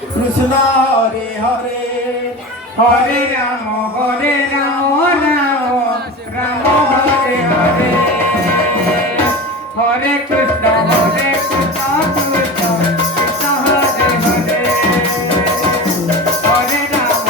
Krishna Hare Hare Hare Ram Ram Ram Hare Hare Hare Krishna Krishna Krishna Krishna Hare Hare Hare Ram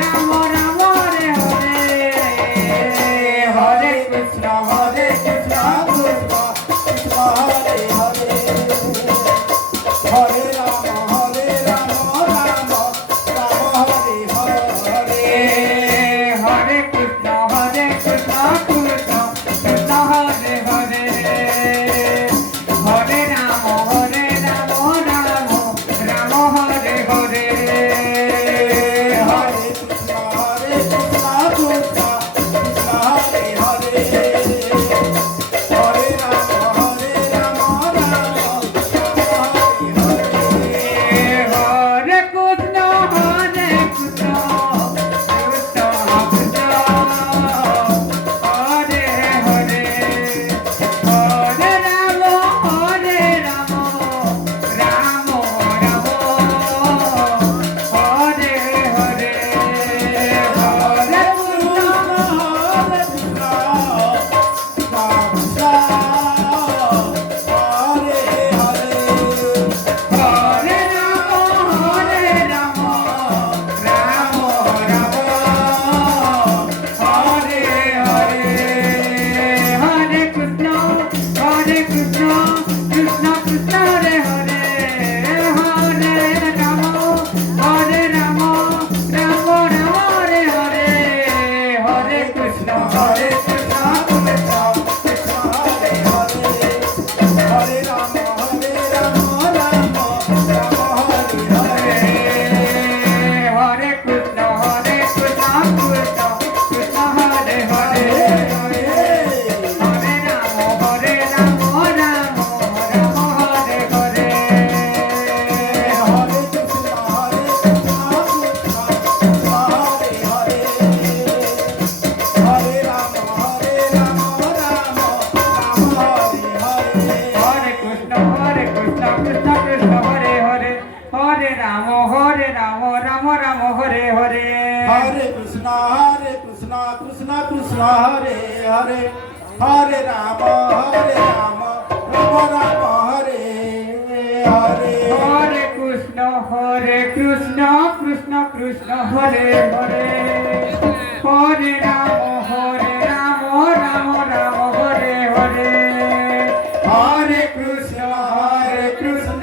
Ram Ram Hare Hare Hare Krishna Krishna Krishna Hare Hare Krishna Krishna Hare Hare Hare Ram Ram Ram Hare Hare Hare Krishna Krishna Krishna Hare Hare Hare Ram Ram Ram Hare Hare Hare Krishna Krishna